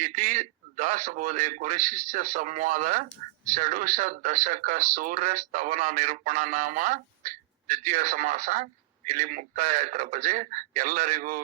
ಇತಿ ದಾಸಬೋಧೆ ಗುರು ಶಿಷ್ಯ ಸಂವಾದ ಷಡುಷ ದಶಕ ಸೂರ್ಯ ಸ್ತವನ ನಿರೂಪಣ ನಾಮ ದ್ವಿತೀಯ ಸಮಾಸ. ಇಲ್ಲಿ ಮುಕ್ತಾಯ ಆಯ್ತರ ಬಜೆ ಎಲ್ಲರಿಗೂ